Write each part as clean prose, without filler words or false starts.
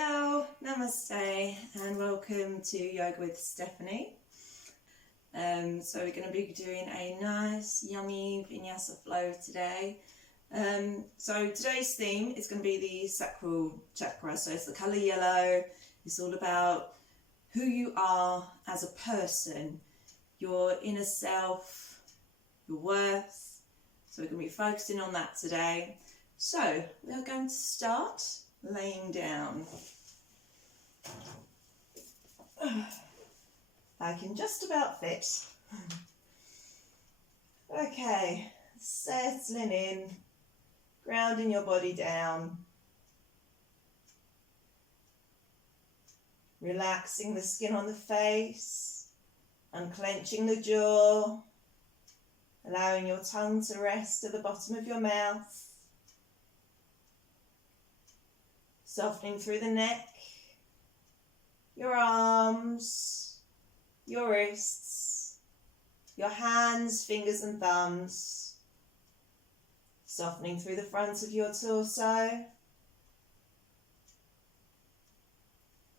Hello, namaste, and welcome to Yoga with Stephanie. So we're going to be doing a nice, yummy vinyasa flow today. So today's theme is going to be the sacral chakra. So it's the colour yellow. It's all about who you are as a person, your inner self, your worth. So we're going to be focusing on that today. So we are going to start laying down. I can just about fit. Okay, settling in, grounding your body down, relaxing the skin on the face, unclenching the jaw, allowing your tongue to rest at the bottom of your mouth, softening through the neck, your arms, your wrists, your hands, fingers and thumbs, softening through the front of your torso,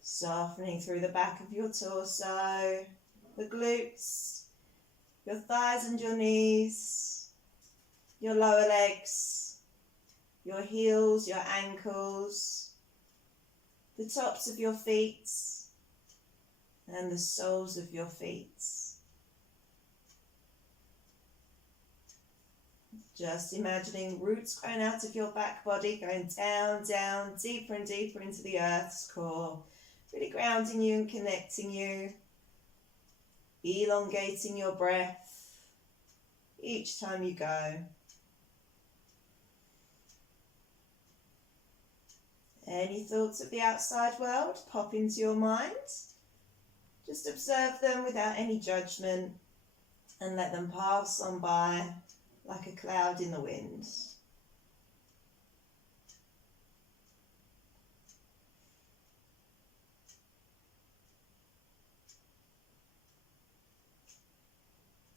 softening through the back of your torso, the glutes, your thighs and your knees, your lower legs, your heels, your ankles, the tops of your feet and the soles of your feet. Just imagining roots growing out of your back body, going down, down, deeper and deeper into the earth's core, really grounding you and connecting you, elongating your breath each time you go. Any thoughts of the outside world pop into your mind. Just observe them without any judgment and let them pass on by like a cloud in the wind.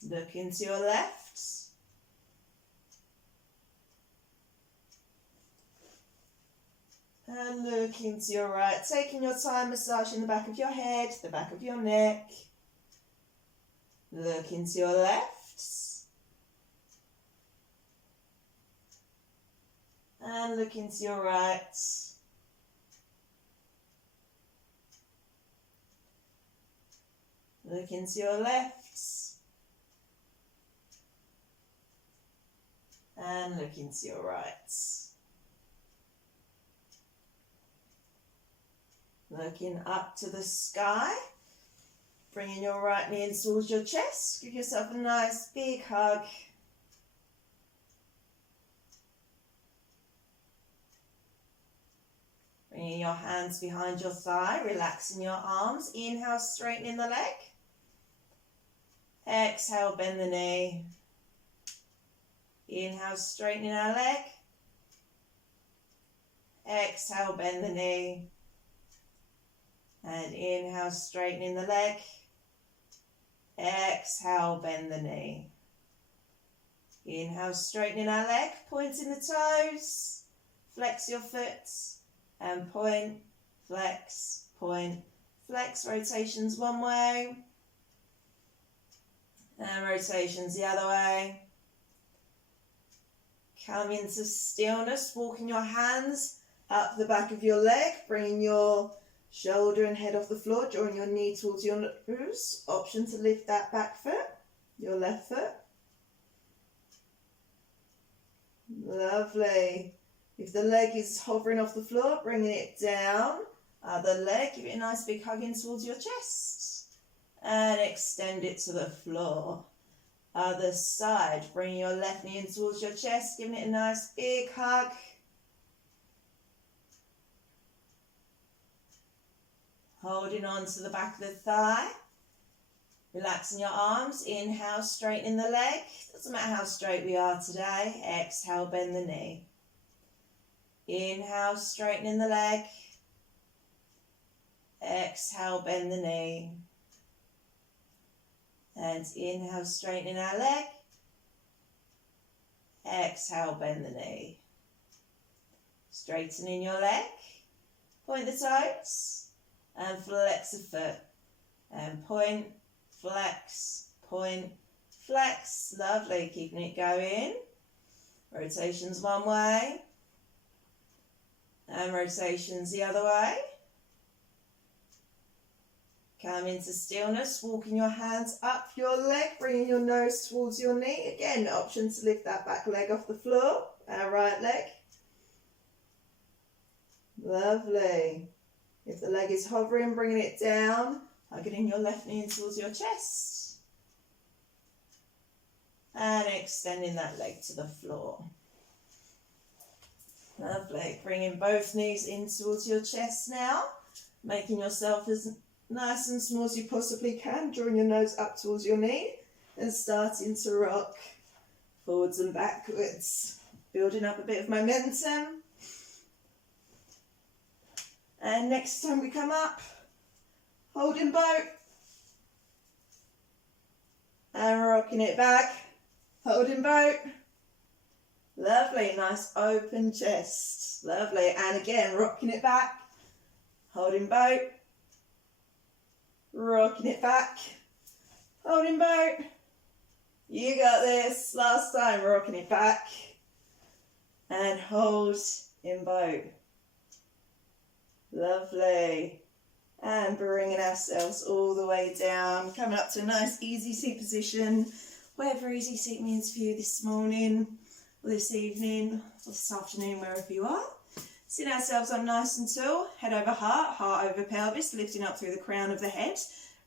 Look into your left. And look into your right, taking your time massaging the back of your head, the back of your neck. Look into your left. And look into your right. Look into your left. And look into your right. Looking up to the sky, bringing your right knee in towards your chest. Give yourself a nice big hug. Bringing your hands behind your thigh, relaxing your arms. Inhale, straightening the leg. Exhale, bend the knee. Inhale, straightening our leg. Exhale, bend the knee. And inhale, straightening the leg. Exhale, bend the knee. Inhale, straightening our leg, pointing the toes. Flex your foot and point, flex, point, flex. Rotations one way and rotations the other way. Come into stillness, walking your hands up the back of your leg, bringing your shoulder and head off the floor, drawing your knee towards your nose. Option to lift that back foot, your left foot. Lovely. If the leg is hovering off the floor, bringing it down. Other leg, give it a nice big hug in towards your chest. And extend it to the floor. Other side, bringing your left knee in towards your chest, giving it a nice big hug. Holding on to the back of the thigh. Relaxing your arms. Inhale, straightening the leg. Doesn't matter how straight we are today. Exhale, bend the knee. Inhale, straightening the leg. Exhale, bend the knee. And inhale, straightening our leg. Exhale, bend the knee. Straightening your leg. Point the toes and flex a foot. And point, flex, point, flex. Lovely, keeping it going. Rotations one way. And rotations the other way. Come into stillness, walking your hands up your leg, bringing your nose towards your knee. Again, option to lift that back leg off the floor, our right leg. Lovely. If the leg is hovering, bringing it down, hugging your left knee in towards your chest. And extending that leg to the floor. Lovely. Bringing both knees in towards your chest now, making yourself as nice and small as you possibly can, drawing your nose up towards your knee and starting to rock forwards and backwards, building up a bit of momentum. And next time we come up, holding boat and rocking it back, holding boat. Lovely, nice open chest, lovely. And again, rocking it back, holding boat. Rocking it back, holding boat. You got this. Last time, rocking it back and hold in boat. Lovely. And bringing ourselves all the way down, coming up to a nice easy seat position, whatever easy seat means for you this morning, or this evening, or this afternoon, wherever you are. Sit ourselves up nice and tall, head over heart, heart over pelvis, lifting up through the crown of the head,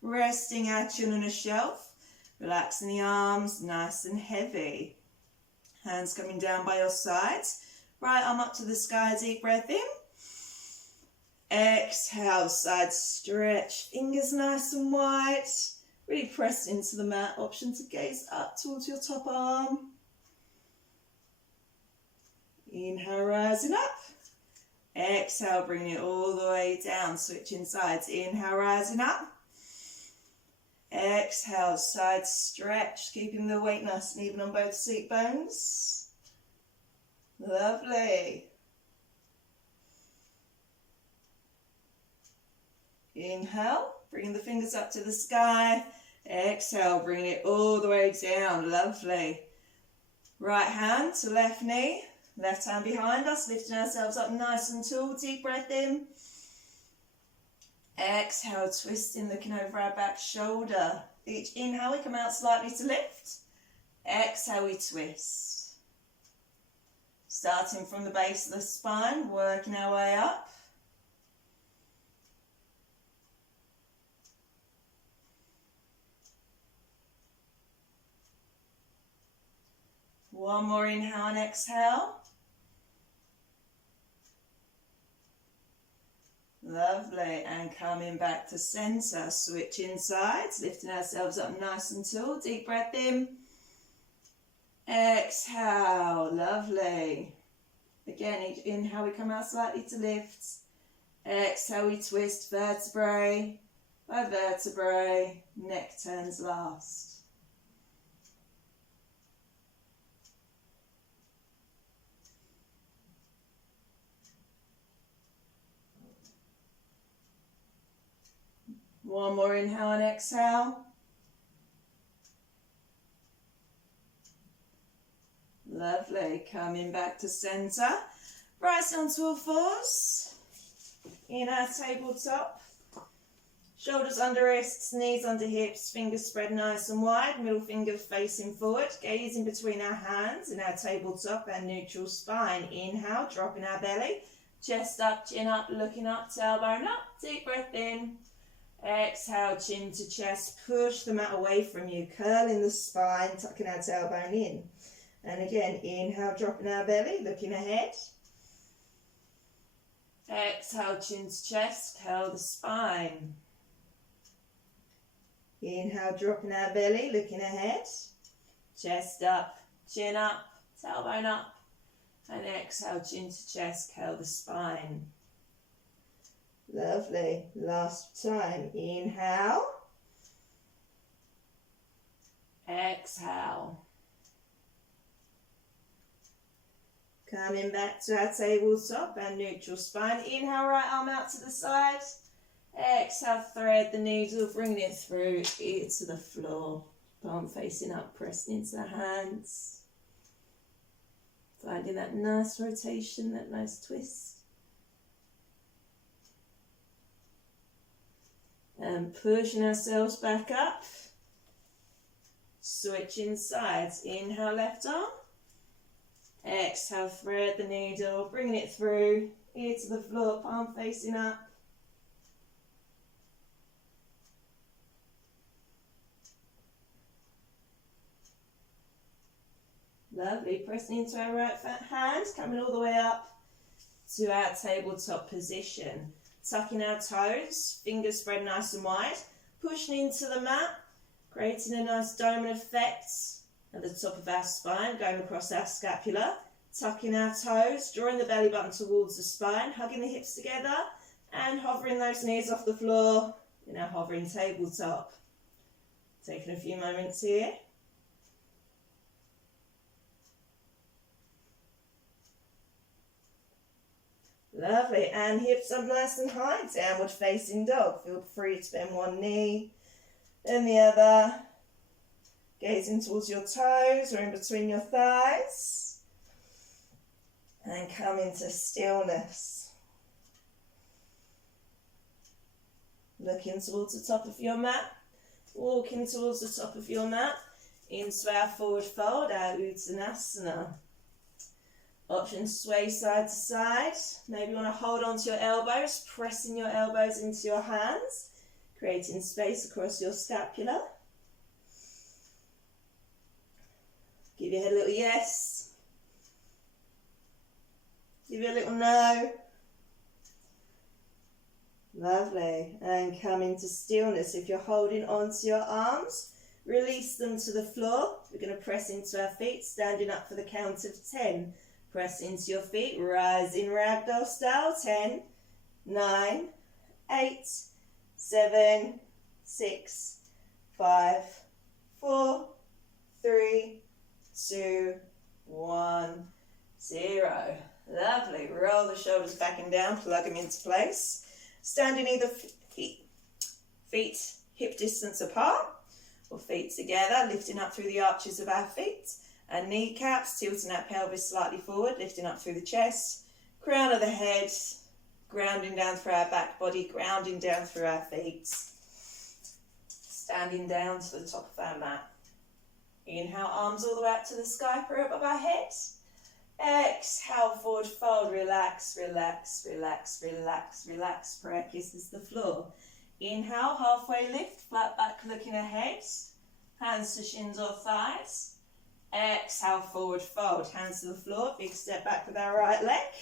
resting our chin on a shelf, relaxing the arms, nice and heavy. Hands coming down by your sides, right arm up to the sky, deep breath in. Exhale, side stretch, fingers nice and wide, really press into the mat, option to gaze up towards your top arm. Inhale, rising up. Exhale, bringing it all the way down, switching sides. Inhale, rising up. Exhale, side stretch, keeping the weight nice and even on both seat bones. Lovely. Inhale, bringing the fingers up to the sky. Exhale, bringing it all the way down. Lovely. Right hand to left knee. Left hand behind us, lifting ourselves up nice and tall. Deep breath in. Exhale, twisting, looking over our back shoulder. Each inhale, we come out slightly to lift. Exhale, we twist. Starting from the base of the spine, working our way up. One more inhale and exhale. Lovely, and coming back to centre, switching sides, lifting ourselves up nice and tall, deep breath in, exhale, lovely. Again, each inhale we come out slightly to lift, exhale we twist vertebrae by vertebrae, neck turns last. One more inhale and exhale. Lovely. Coming back to centre. Rising onto all fours. In our tabletop. Shoulders under wrists, knees under hips, fingers spread nice and wide. Middle finger facing forward. Gaze in between our hands in our tabletop and neutral spine. Inhale, dropping our belly. Chest up, chin up, looking up, tailbone up. Deep breath in. Exhale, chin to chest, push the mat away from you, curling the spine, tucking our tailbone in. And again, inhale, dropping our belly, looking ahead. Exhale, chin to chest, curl the spine. Inhale, dropping our belly, looking ahead. Chest up, chin up, tailbone up. And exhale, chin to chest, curl the spine. Lovely. Last time. Inhale. Exhale. Coming back to our tabletop and neutral spine. Inhale, right arm out to the side. Exhale, thread the needle, bringing it through, ear to the floor. Palm facing up, pressing into the hands. Finding that nice rotation, that nice twist. And pushing ourselves back up. Switching sides. Inhale, left arm. Exhale, thread the needle, bringing it through, ear to the floor, palm facing up. Lovely, pressing into our right hand, coming all the way up to our tabletop position. Tucking our toes, fingers spread nice and wide, pushing into the mat, creating a nice dome effect at the top of our spine, going across our scapula, tucking our toes, drawing the belly button towards the spine, hugging the hips together, and hovering those knees off the floor in our hovering tabletop. Taking a few moments here. Lovely, and hips up nice and high, downward facing dog. Feel free to bend one knee, then the other. Gazing towards your toes or in between your thighs. And come into stillness. Looking towards the top of your mat. Walking towards the top of your mat. Into our forward fold, our Uttanasana. Option to sway side to side. Maybe you want to hold on to your elbows, pressing your elbows into your hands. Creating space across your scapula. Give your head a little yes. Give you a little no. Lovely. And come into stillness. If you're holding onto your arms, release them to the floor. We're going to press into our feet, standing up for the count of 10. Press into your feet, rise in ragdoll style. 10, 9, 8, 7, 6, 5, 4, 3, 2, 1, 0. Lovely. Roll the shoulders back and down, plug them into place. Standing either feet hip distance apart or feet together, lifting up through the arches of our feet and kneecaps, tilting our pelvis slightly forward, lifting up through the chest, crown of the head, grounding down through our back body, grounding down through our feet. Standing down to the top of our mat. Inhale, arms all the way up to the sky, prayer above our head. Exhale, forward fold, relax, relax, relax, relax, relax. Prayer kisses the floor. Inhale, halfway lift, flat back looking ahead. Hands to shins or thighs. Exhale, forward fold, hands to the floor, big step back with our right leg.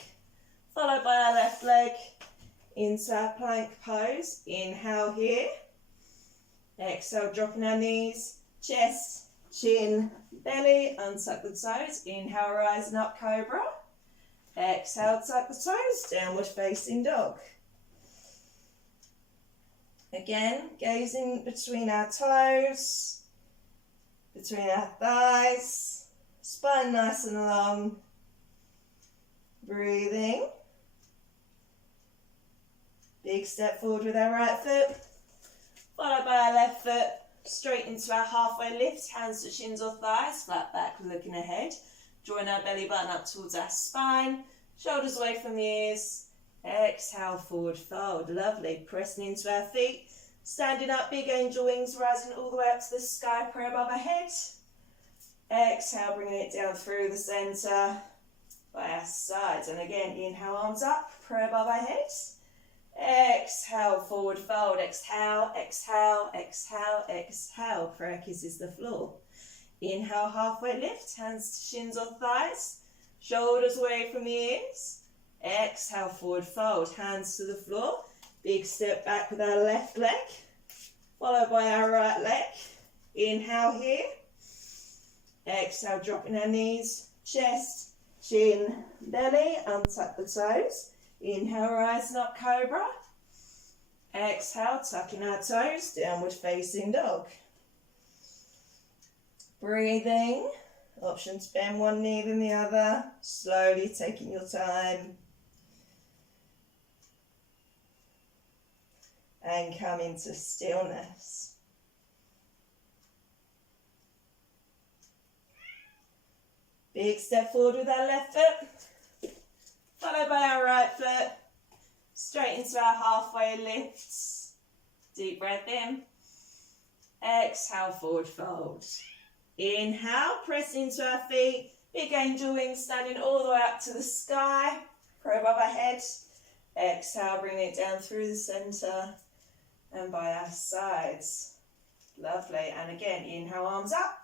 Followed by our left leg into our plank pose. Inhale here. Exhale, dropping our knees, chest, chin, belly, untuck the toes. Inhale, rising up, cobra. Exhale, tuck the toes, downward facing dog. Again, gazing between our toes, between our thighs, spine nice and long. Breathing. Big step forward with our right foot, followed by our left foot. Straight into our halfway lift, hands to shins or thighs, flat back looking ahead. Drawing our belly button up towards our spine, shoulders away from the ears. Exhale, forward fold. Lovely. Pressing into our feet, standing up, big angel wings, rising all the way up to the sky, prayer above our head. Exhale, bringing it down through the centre by our sides. And again, inhale, arms up, prayer above our heads. Exhale, forward fold. Exhale, exhale, exhale, exhale. Prayer kisses the floor. Inhale, halfway lift, hands to shins or thighs, shoulders away from the ears. Exhale, forward fold, hands to the floor. Big step back with our left leg, followed by our right leg. Inhale here. Exhale, dropping our knees, chest, chin, belly, untuck the toes. Inhale, rising up, cobra. Exhale, tucking our toes, downward facing dog. Breathing. Option to bend one knee than the other, slowly taking your time. And come into stillness. Big step forward with our left foot, followed by our right foot, straight into our halfway lifts. Deep breath in. Exhale, forward fold. Inhale, press into our feet. Big angel wings standing all the way up to the sky. Crow above our head. Exhale, bring it down through the centre and by our sides. Lovely. And again, inhale, arms up.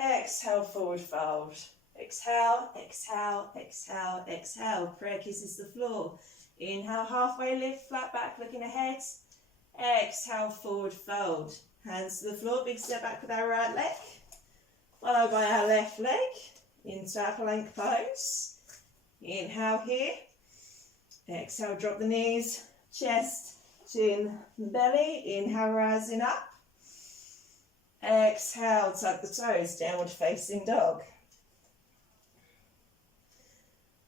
Exhale, forward fold. Exhale, exhale, exhale, exhale. Prayer kisses the floor. Inhale, halfway lift, flat back, looking ahead. Exhale, forward fold. Hands to the floor, big step back with our right leg. Followed by our left leg into our plank pose. Inhale here. Exhale, drop the knees, chest, chin, belly. Inhale, rising up. Exhale, tuck the toes, downward facing dog.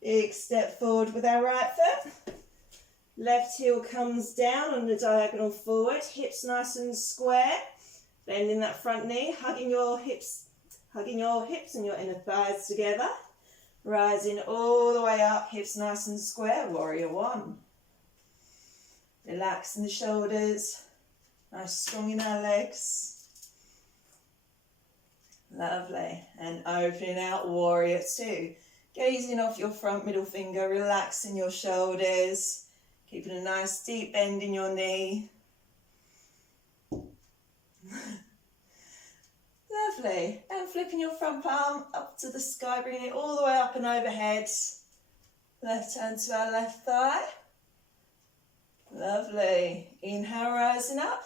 Big step forward with our right foot. Left heel comes down on the diagonal forward, hips nice and square. Bending that front knee, hugging your hips and your inner thighs together. Rising all the way up, hips nice and square, warrior one. Relaxing the shoulders, nice strong in our legs. Lovely. And opening out, warrior two. Gazing off your front middle finger, relaxing your shoulders. Keeping a nice deep bend in your knee. Lovely. And flipping your front palm up to the sky, bringing it all the way up and overhead. Left hand to our left thigh. Lovely. Inhale, rising up.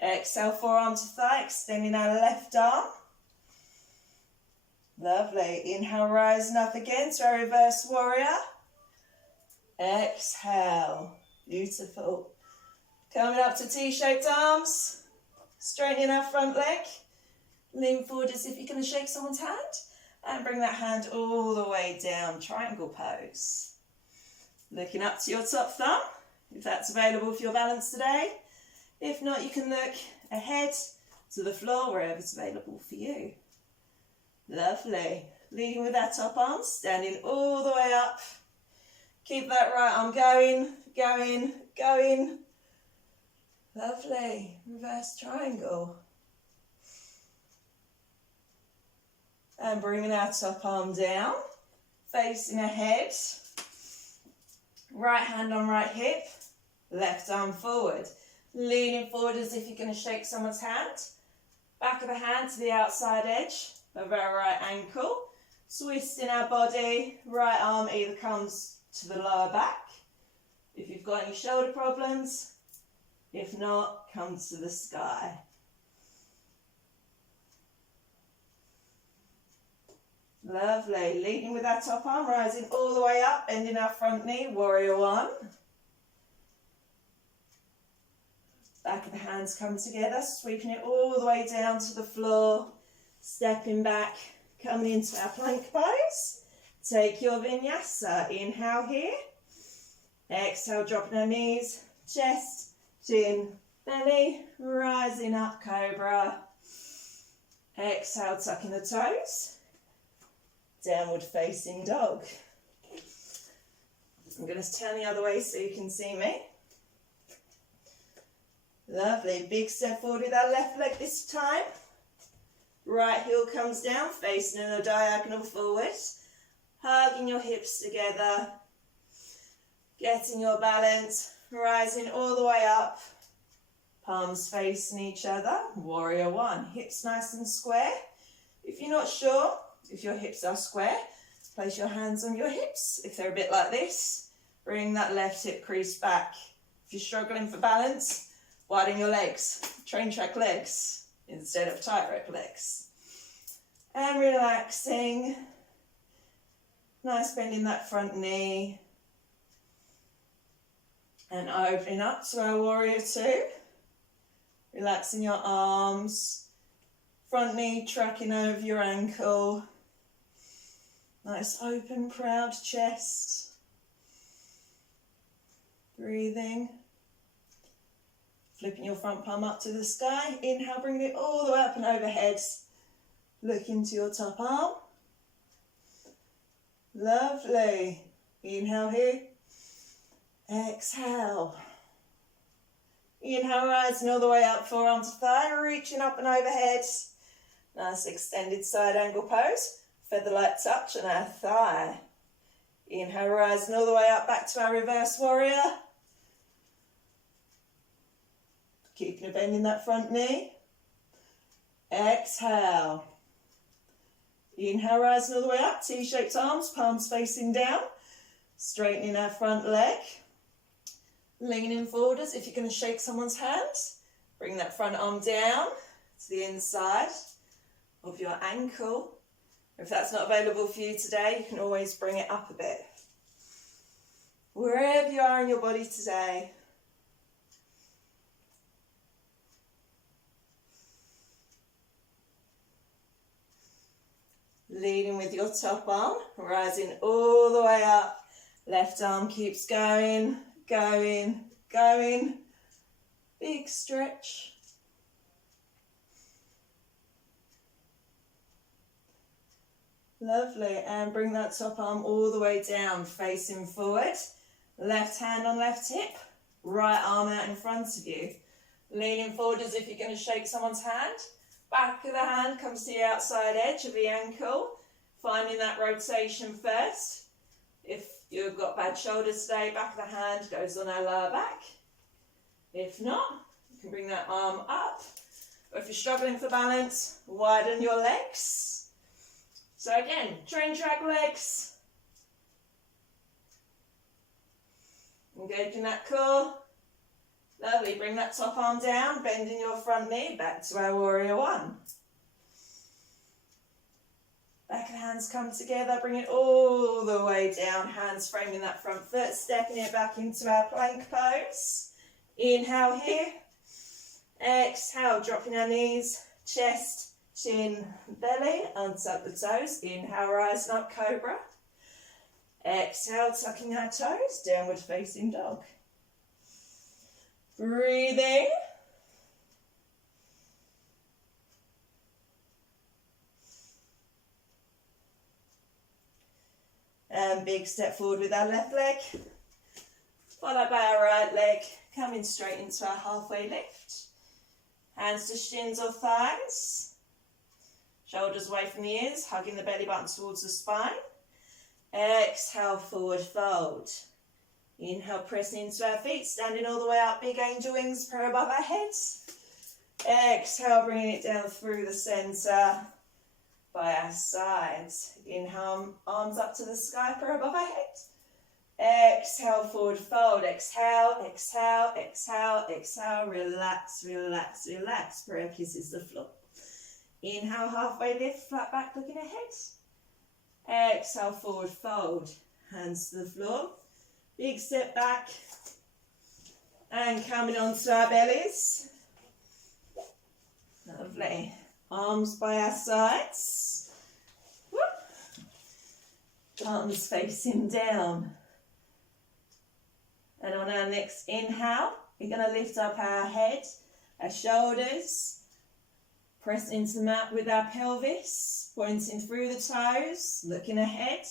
Exhale, forearm to thigh, extending our left arm. Lovely. Inhale, rising up again to our reverse warrior. Exhale. Beautiful. Coming up to T-shaped arms. Straightening our front leg. Lean forward as if you're going to shake someone's hand. And bring that hand all the way down. Triangle pose. Looking up to your top thumb, if that's available for your balance today. If not, you can look ahead to the floor, wherever's available for you. Lovely. Leading with that top arm, standing all the way up. Keep that right arm going, going, going. Lovely. Reverse triangle. And bringing our top arm down, facing ahead. Right hand on right hip, left arm forward. Leaning forward as if you're going to shake someone's hand. Back of the hand to the outside edge of our right ankle. Twisting our body, right arm either comes to the lower back. If you've got any shoulder problems, if not, come to the sky. Lovely. Leading with our top arm, rising all the way up, bending our front knee, warrior one. Back of the hands come together, sweeping it all the way down to the floor, stepping back, coming into our plank pose. Take your vinyasa. Inhale here. Exhale, dropping our knees, chest, chin, belly, rising up, cobra. Exhale, tucking the toes. Downward facing dog. I'm going to turn the other way so you can see me. Lovely. Big step forward with our left leg this time. Right heel comes down, facing in a diagonal forward. Hugging your hips together. Getting your balance. Rising all the way up. Palms facing each other. Warrior one. Hips nice and square. If you're not sure if your hips are square, place your hands on your hips. If they're a bit like this, bring that left hip crease back. If you're struggling for balance, widen your legs. Train track legs instead of tightrope legs. And relaxing. Nice bending that front knee. And opening up to our warrior two. Relaxing your arms. Front knee tracking over your ankle. Nice open, proud chest. Breathing. Flipping your front palm up to the sky. Inhale, bringing it all the way up and overhead. Look into your top arm. Lovely. Inhale here. Exhale. Inhale, rising all the way up, forearm to thigh, reaching up and overhead. Nice extended side angle pose. Feather-like touch on our thigh. Inhale, rising all the way up, back to our reverse warrior. Keeping a bend in that front knee. Exhale. Inhale, rising all the way up, T-shaped arms, palms facing down. Straightening our front leg. Leaning forward as if you're going to shake someone's hand. Bring that front arm down to the inside of your ankle. If that's not available for you today, you can always bring it up a bit. Wherever you are in your body today. Leading with your top arm, rising all the way up. Left arm keeps going, going, going. Big stretch. Lovely, and bring that top arm all the way down, facing forward. Left hand on left hip, right arm out in front of you. Leaning forward as if you're going to shake someone's hand. Back of the hand comes to the outside edge of the ankle. Finding that rotation first. If you've got bad shoulders today, back of the hand goes on our lower back. If not, you can bring that arm up. Or if you're struggling for balance, widen your legs. So again, train track legs. Engaging that core. Lovely, bring that top arm down, bending your front knee, back to our warrior one. Back of the hands come together, bring it all the way down, hands framing that front foot, stepping it back into our plank pose. Inhale here, exhale, dropping our knees, chest, chin, belly, untuck the toes. Inhale, rising up, cobra. Exhale, tucking our toes, downward facing dog. Breathing. And big step forward with our left leg. Followed by our right leg, coming straight into our halfway lift. Hands to shins or thighs. Shoulders away from the ears, hugging the belly button towards the spine. Exhale, forward fold. Inhale, pressing into our feet, standing all the way up, big angel wings, prayer above our heads. Exhale, bringing it down through the centre by our sides. Inhale, arms up to the sky, prayer above our heads. Exhale, forward fold. Exhale, exhale, exhale, exhale. Relax, relax, relax. Prayer kisses the floor. Inhale, halfway lift, flat back, looking ahead. Exhale, forward fold. Hands to the floor. Big step back. And coming onto our bellies. Lovely. Arms by our sides. Whoop. Arms facing down. And on our next inhale, we're going to lift up our head, our shoulders. Press into the mat with our pelvis, pointing through the toes, looking ahead.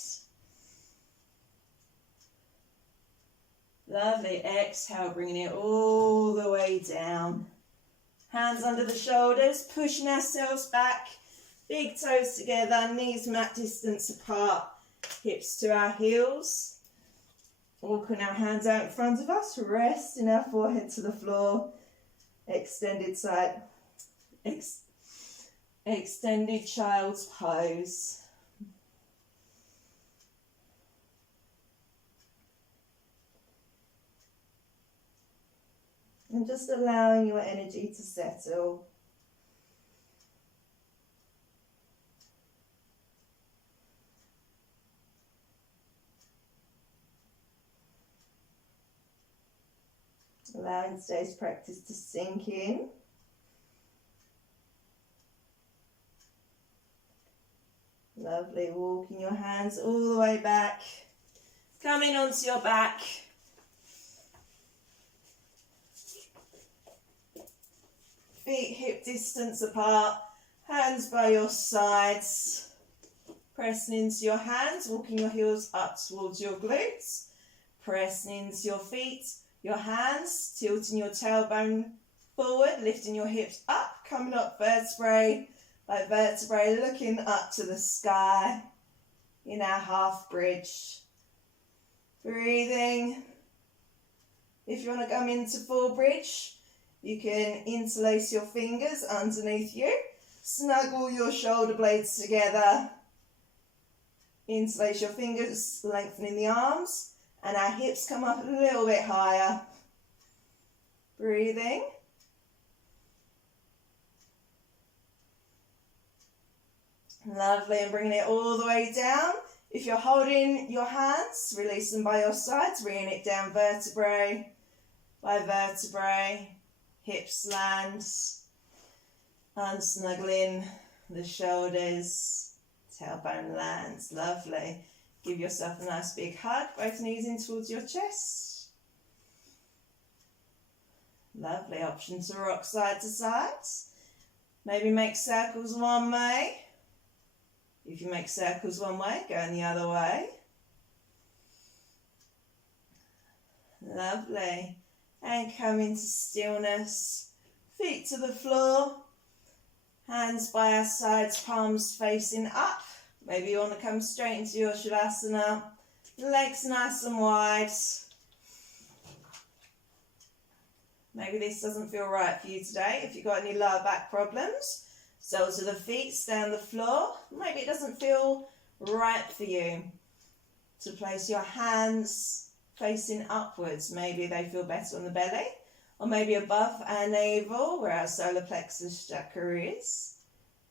Lovely. Exhale, bringing it all the way down. Hands under the shoulders, pushing ourselves back. Big toes together, knees mat distance apart. Hips to our heels. Walking our hands out in front of us, resting our forehead to the floor. Extended side. Extended child's pose. And just allowing your energy to settle. Allowing today's practice to sink in. Lovely. Walking your hands all the way back. Coming onto your back. Feet hip distance apart. Hands by your sides. Pressing into your hands. Walking your heels up towards your glutes. Pressing into your feet. Your hands. Tilting your tailbone forward. Lifting your hips up. Coming up vertebrae by vertebrae. Looking up to the sky. In our half bridge. Breathing. If you want to come into full bridge, you can interlace your fingers underneath you. Snuggle your shoulder blades together. Interlace your fingers, lengthening the arms. And our hips come up a little bit higher. Breathing. Lovely, and bringing it all the way down. If you're holding your hands, release them by your sides, bringing it down vertebrae by vertebrae. Hips land, unsnuggling the shoulders, tailbone lands. Lovely. Give yourself a nice big hug, both knees in towards your chest. Lovely. Option to rock side to side. Maybe make circles one way. If you make circles one way, go in the other way. Lovely. And come into stillness. Feet to the floor. Hands by our sides, palms facing up. Maybe you want to come straight into your Shavasana. Legs nice and wide. Maybe this doesn't feel right for you today. If you've got any lower back problems, soles of the feet stay on the floor. Maybe it doesn't feel right for you to place your hands facing upwards. Maybe they feel better on the belly, or maybe above our navel where our solar plexus chakra is.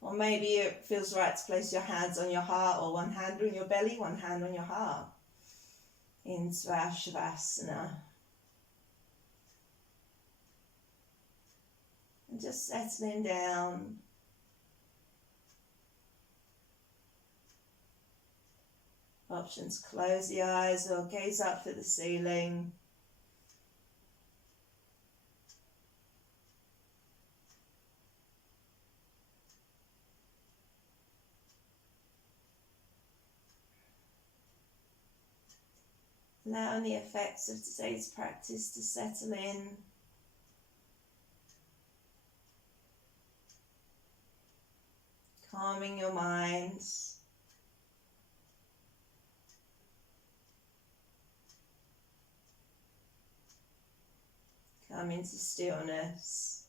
Or maybe it feels right to place your hands on your heart, or one hand on your belly, one hand on your heart. Into our Shavasana. And just settling down. Options, close the eyes or gaze up at the ceiling. Allowing the effects of today's practice to settle in. Calming your mind. Come into stillness.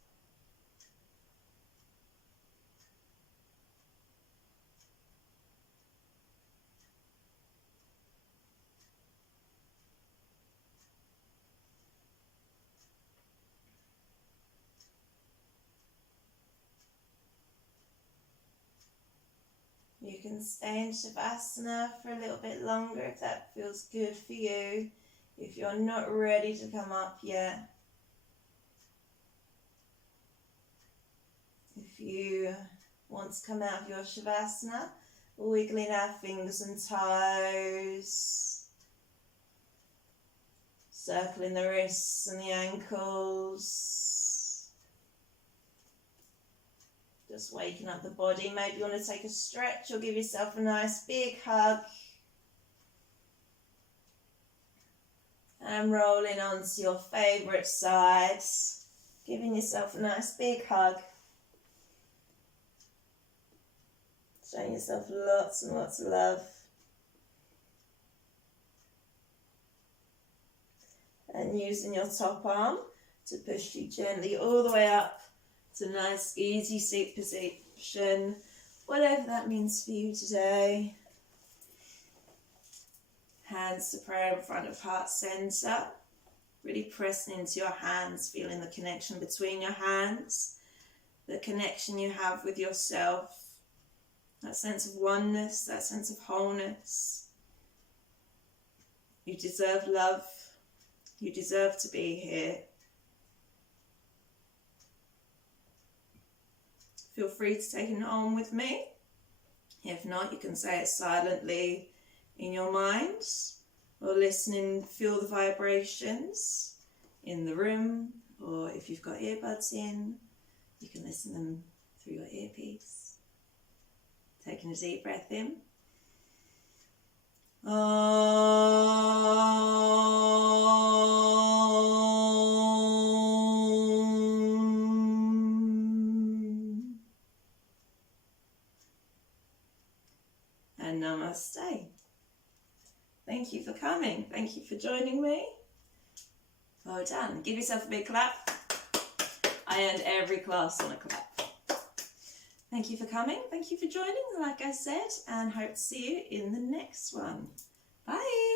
You can stay in Shavasana for a little bit longer if that feels good for you. If you're not ready to come up yet. If you want to come out of your Shavasana, wiggling our fingers and toes, circling the wrists and the ankles, just waking up the body. Maybe you want to take a stretch or give yourself a nice big hug. And rolling onto your favourite side, giving yourself a nice big hug. Showing yourself lots and lots of love. And using your top arm to push you gently all the way up to a nice easy seat position, whatever that means for you today. Hands to prayer in front of heart center. Really pressing into your hands, feeling the connection between your hands, the connection you have with yourself. That sense of oneness, that sense of wholeness. You deserve love. You deserve to be here. Feel free to take an Om with me. If not, you can say it silently in your mind, or listen and feel the vibrations in the room, or if you've got earbuds in, you can listen them through your earpiece. Taking a deep breath in. And namaste. Thank you for coming. Thank you for joining me. Well done. Give yourself a big clap. I end every class on a clap. Thank you for coming. Thank you for joining, like I said, and hope to see you in the next one. Bye.